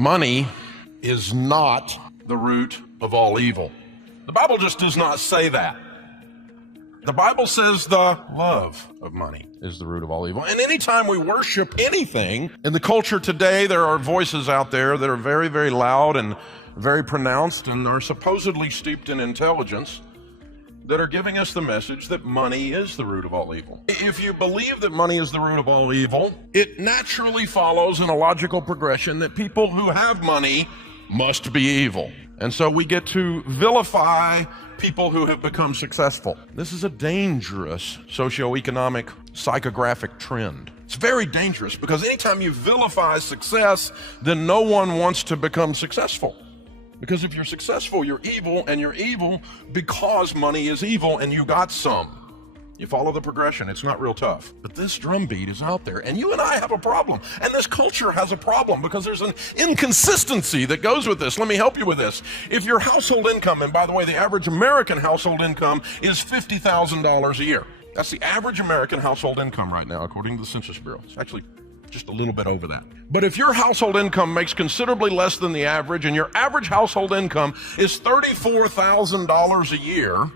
money is not the root of all evil. The Bible just does not say that. The Bible says the love of money is the root of all evil. And anytime we worship anything, in the culture today, there are voices out there that are very, very loud and very pronounced and are supposedly steeped in intelligence that are giving us the message that money is the root of all evil. If you believe that money is the root of all evil, it naturally follows in a logical progression that people who have money must be evil. And so we get to vilify people who have become successful. This is a dangerous socioeconomic, psychographic trend. It's very dangerous because anytime you vilify success, then no one wants to become successful. Because if you're successful, you're evil, and you're evil because money is evil and you got some. You follow the progression. It's not real tough. But this drumbeat is out there, and you and I have a problem. And this culture has a problem because there's an inconsistency that goes with this. Let me help you with this. If your household income, and by the way, the average American household income is $50,000 a year. That's the average American household income right now, according to the Census Bureau. It's actually just a little bit over that. But if your household income makes considerably less than the average, and your average household income is $34,000 a year,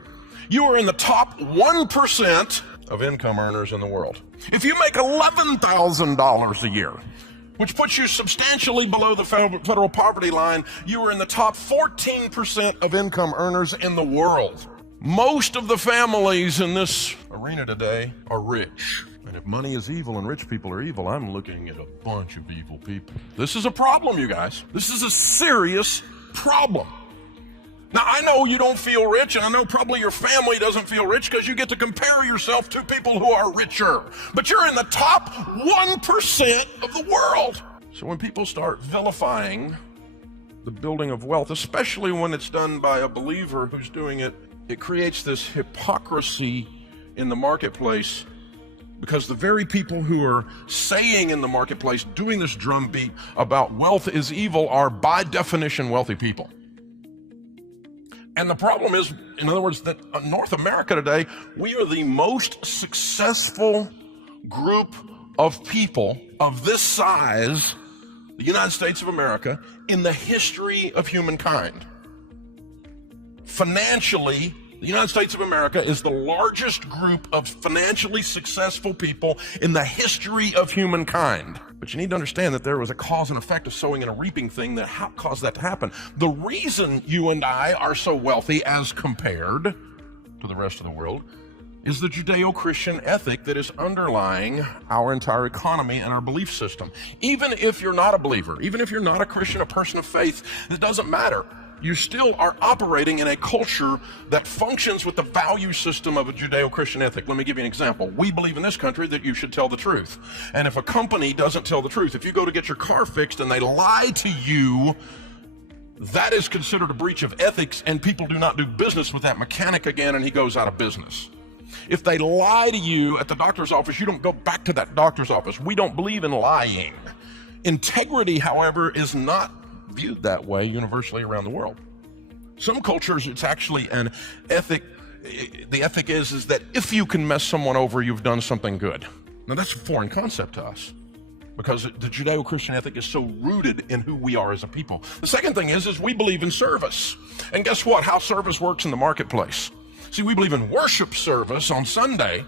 you are in the top 1% of income earners in the world. If you make $11,000 a year, which puts you substantially below the federal poverty line, you are in the top 14% of income earners in the world. Most of the families in this arena today are rich. And if money is evil and rich people are evil, I'm looking at a bunch of evil people. This is a problem, you guys. This is a serious problem. Now, I know you don't feel rich, and I know probably your family doesn't feel rich because you get to compare yourself to people who are richer. But you're in the top 1% of the world. So when people start vilifying the building of wealth, especially when it's done by a believer who's doing it, it creates this hypocrisy in the marketplace, because the very people who are saying in the marketplace, doing this drumbeat about wealth is evil, are by definition wealthy people. And the problem is, in other words, that in North America today, we are the most successful group of people of this size, the United States of America, in the history of humankind. Financially, the United States of America is the largest group of financially successful people in the history of humankind. But you need to understand that there was a cause and effect of sowing and a reaping thing that caused that to happen. The reason you and I are so wealthy as compared to the rest of the world is the Judeo-Christian ethic that is underlying our entire economy and our belief system. Even if you're not a believer, even if you're not a Christian, a person of faith, it doesn't matter. You still are operating in a culture that functions with the value system of a Judeo-Christian ethic. Let me give you an example. We believe in this country that you should tell the truth. And if a company doesn't tell the truth, if you go to get your car fixed and they lie to you, that is considered a breach of ethics, and people do not do business with that mechanic again, and he goes out of business. If they lie to you at the doctor's office, you don't go back to that doctor's office. We don't believe in lying. Integrity, however, is not viewed that way universally around the world. Some cultures, it's actually an ethic. The ethic is that if you can mess someone over, you've done something good. Now, that's a foreign concept to us because the Judeo-Christian ethic is so rooted in who we are as a people. The second thing is we believe in service. And guess what? How service works in the marketplace. See, we believe in worship service on Sunday,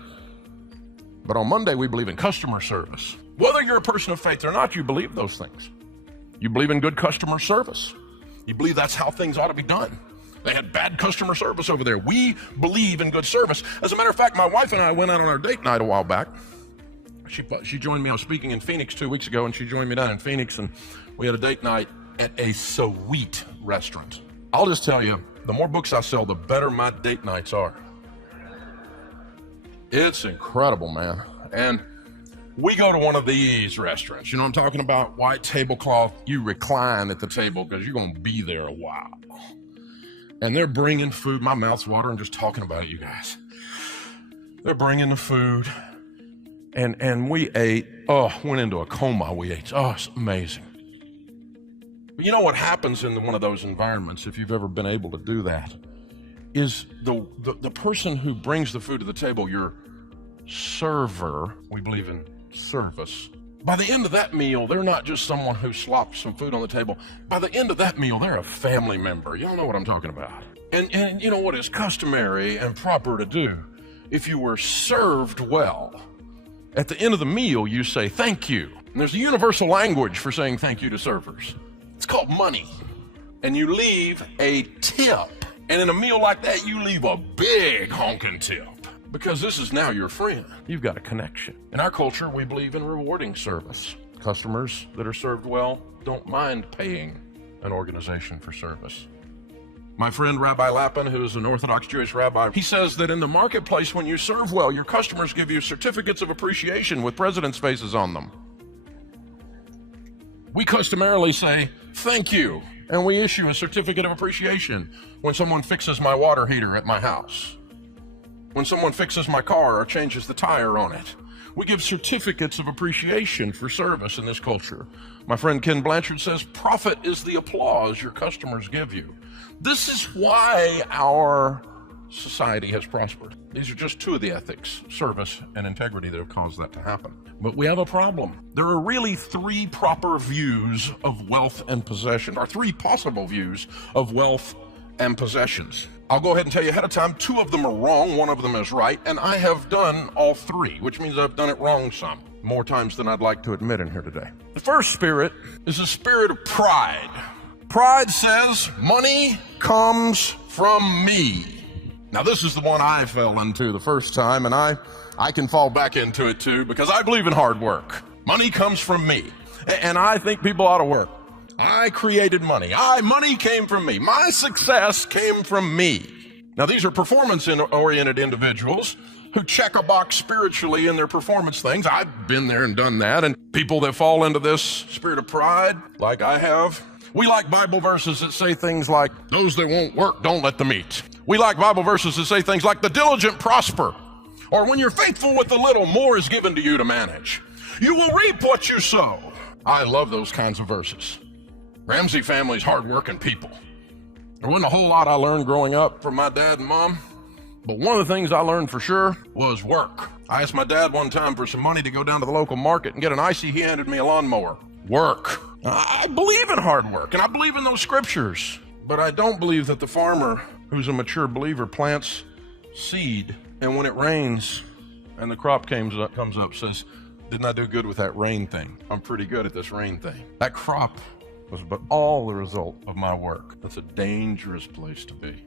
but on Monday we believe in customer service. Whether you're a person of faith or not, you believe those things. You believe in good customer service. You believe that's how things ought to be done. They had bad customer service over there. We believe in good service. As a matter of fact, my wife and I went out on our date night a while back. She joined me. I was speaking in Phoenix 2 weeks ago, and she joined me down in Phoenix, and we had a date night at a sweet restaurant. I'll just tell you, the more books I sell, the better my date nights are. It's incredible, man. And we go to one of these restaurants. You know what I'm talking about? White tablecloth. You recline at the table because you're going to be there a while. And they're bringing food. My mouth's watering just talking about it, you guys. They're bringing the food. And we ate. Oh, went into a coma. We ate. Oh, it's amazing. But you know what happens in one of those environments, if you've ever been able to do that, is the person who brings the food to the table, your server, we believe in service, By the end of that meal, they're not just someone who slops some food on the table. By the end of that meal, they're a family member. Y'all know what I'm talking about. And you know what is customary and proper to do? If you were served well, at the end of the meal, you say thank you. And there's a universal language for saying thank you to servers. It's called money. And you leave a tip. And in a meal like that, you leave a big honking tip. Because this is now your friend. You've got a connection. In our culture, we believe in rewarding service. Customers that are served well don't mind paying an organization for service. My friend Rabbi Lapin, who is an Orthodox Jewish rabbi, he says that in the marketplace, when you serve well, your customers give you certificates of appreciation with presidents' faces on them. We customarily say, thank you, and we issue a certificate of appreciation when someone fixes my water heater at my house, when someone fixes my car or changes the tire on it. We give certificates of appreciation for service in this culture. My friend Ken Blanchard says, profit is the applause your customers give you. This is why our society has prospered. These are just two of the ethics, service and integrity, that have caused that to happen. But we have a problem. There are really three proper views of wealth and possession, or three possible views of wealth and possessions. I'll go ahead and tell you ahead of time, two of them are wrong, one of them is right, and I have done all three, which means I've done it wrong some, more times than I'd like to admit in here today. The first spirit is a spirit of pride. Pride says, money comes from me. Now, this is the one I fell into the first time, and I can fall back into it too, because I believe in hard work. Money comes from me, and I think people ought to work. I created money. Money came from me. My success came from me. Now, these are performance-oriented individuals who check a box spiritually in their performance things. I've been there and done that, and people that fall into this spirit of pride, like I have, we like Bible verses that say things like, those that won't work, don't let them eat. We like Bible verses that say things like, the diligent prosper. Or when you're faithful with the little, more is given to you to manage. You will reap what you sow. I love those kinds of verses. Ramsey family's hardworking people. There wasn't a whole lot I learned growing up from my dad and mom, but one of the things I learned for sure was work. I asked my dad one time for some money to go down to the local market and get an icy. He handed me a lawnmower. Work. I believe in hard work, and I believe in those scriptures, but I don't believe that the farmer who's a mature believer plants seed, and when it rains and the crop comes up, says, didn't I do good with that rain thing? I'm pretty good at this rain thing. That crop was but all the result of my work. That's a dangerous place to be.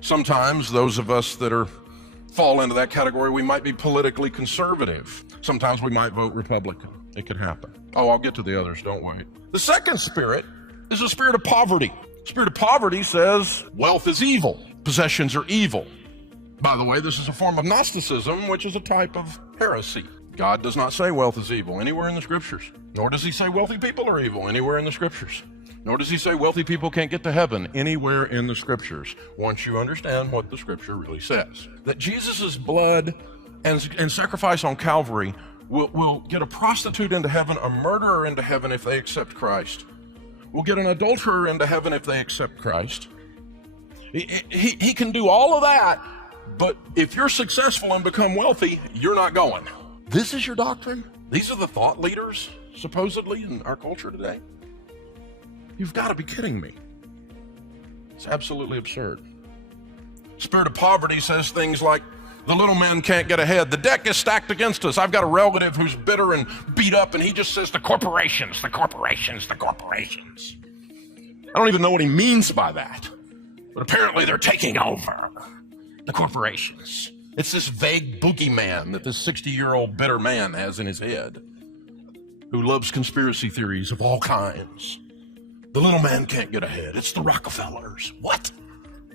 Sometimes those of us that fall into that category, we might be politically conservative. Sometimes we might vote Republican. It could happen. Oh, I'll get to the others, don't wait. The second spirit is a spirit of poverty. Spirit of poverty says wealth is evil. Possessions are evil. By the way, this is a form of Gnosticism, which is a type of heresy. God does not say wealth is evil anywhere in the scriptures. Nor does he say wealthy people are evil anywhere in the scriptures. Nor does he say wealthy people can't get to heaven anywhere in the scriptures, once you understand what the scripture really says. That Jesus' blood and sacrifice on Calvary will get a prostitute into heaven, a murderer into heaven if they accept Christ. We'll get an adulterer into heaven if they accept Christ. He can do all of that, but if you're successful and become wealthy, you're not going. This is your doctrine? These are the thought leaders, supposedly, in our culture today? You've got to be kidding me. It's absolutely absurd. Spirit of poverty says things like, the little man can't get ahead. The deck is stacked against us. I've got a relative who's bitter and beat up, and he just says, the corporations, the corporations, the corporations. I don't even know what he means by that, but apparently they're taking over. The corporations. It's this vague boogeyman that this 60-year-old bitter man has in his head, who loves conspiracy theories of all kinds. The little man can't get ahead. It's the Rockefellers. What?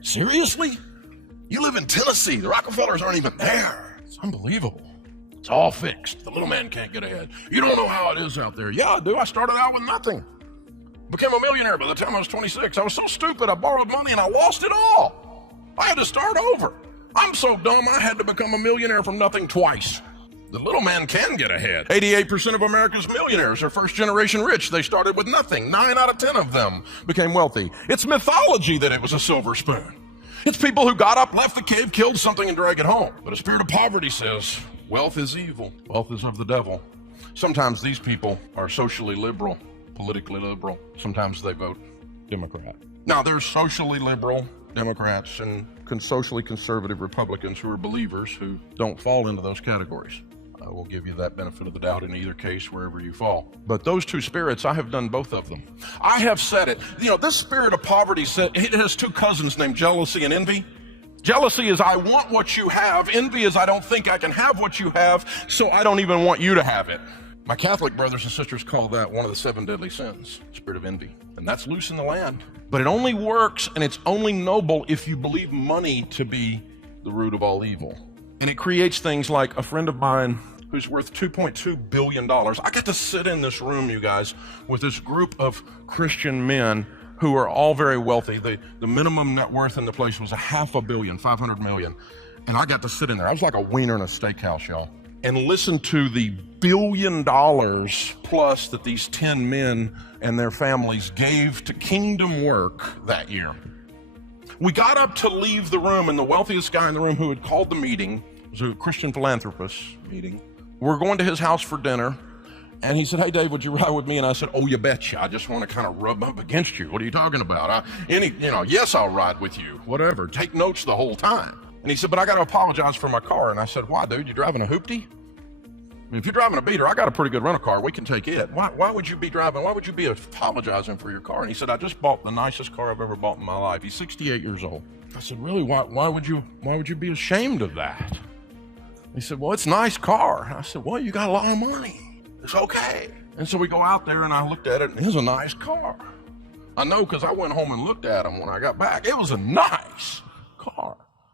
Seriously? You live in Tennessee. The Rockefellers aren't even there. It's unbelievable. It's all fixed. The little man can't get ahead. You don't know how it is out there. Yeah, I do. I started out with nothing. Became a millionaire by the time I was 26. I was so stupid, I borrowed money and I lost it all. I had to start over. I'm so dumb, I had to become a millionaire from nothing twice. The little man can get ahead. 88% of America's millionaires are first-generation rich. They started with nothing. 9 out of 10 of them became wealthy. It's mythology that it was a silver spoon. It's people who got up, left the cave, killed something, and dragged it home. But a spirit of poverty says, wealth is evil. Wealth is of the devil. Sometimes these people are socially liberal, politically liberal. Sometimes they vote Democrat. Now, there's socially liberal Democrats and socially conservative Republicans who are believers who don't fall into those categories. I will give you that benefit of the doubt in either case, wherever you fall. But those two spirits, I have done both of them. I have said it. This spirit of poverty, it has two cousins named jealousy and envy. Jealousy is I want what you have. Envy is I don't think I can have what you have, so I don't even want you to have it. My Catholic brothers and sisters call that one of the 7 deadly sins, spirit of envy. And that's loose in the land. But it only works and it's only noble if you believe money to be the root of all evil. And it creates things like a friend of mine who's worth $2.2 billion. I got to sit in this room, you guys, with this group of Christian men who are all very wealthy. The minimum net worth in the place was $500 million, 500 million. And I got to sit in there. I was like a wiener in a steakhouse, y'all. And listen to the $1 billion plus that these 10 men and their families gave to kingdom work that year. We got up to leave the room, and the wealthiest guy in the room who had called the meeting, it was a Christian philanthropist meeting. We're going to his house for dinner, and he said, "Hey, Dave, would you ride with me?" And I said, "Oh, you betcha. I just want to kind of rub up against you. What are you talking about? Yes, I'll ride with you. Whatever. Take notes the whole time." And he said, "But I got to apologize for my car." And I said, "Why, dude? You driving a hoopty? I mean, if you're driving a beater, I got a pretty good rental car. We can take it. Why would you be driving? Why would you be apologizing for your car?" And he said, "I just bought the nicest car I've ever bought in my life." He's 68 years old. I said, "Really? Why would you be ashamed of that?" He said, "Well, it's a nice car." I said, "Well, you got a lot of money. It's okay." And so we go out there, and I looked at it, and it was a nice car. I know because I went home and looked at him when I got back. It was a nice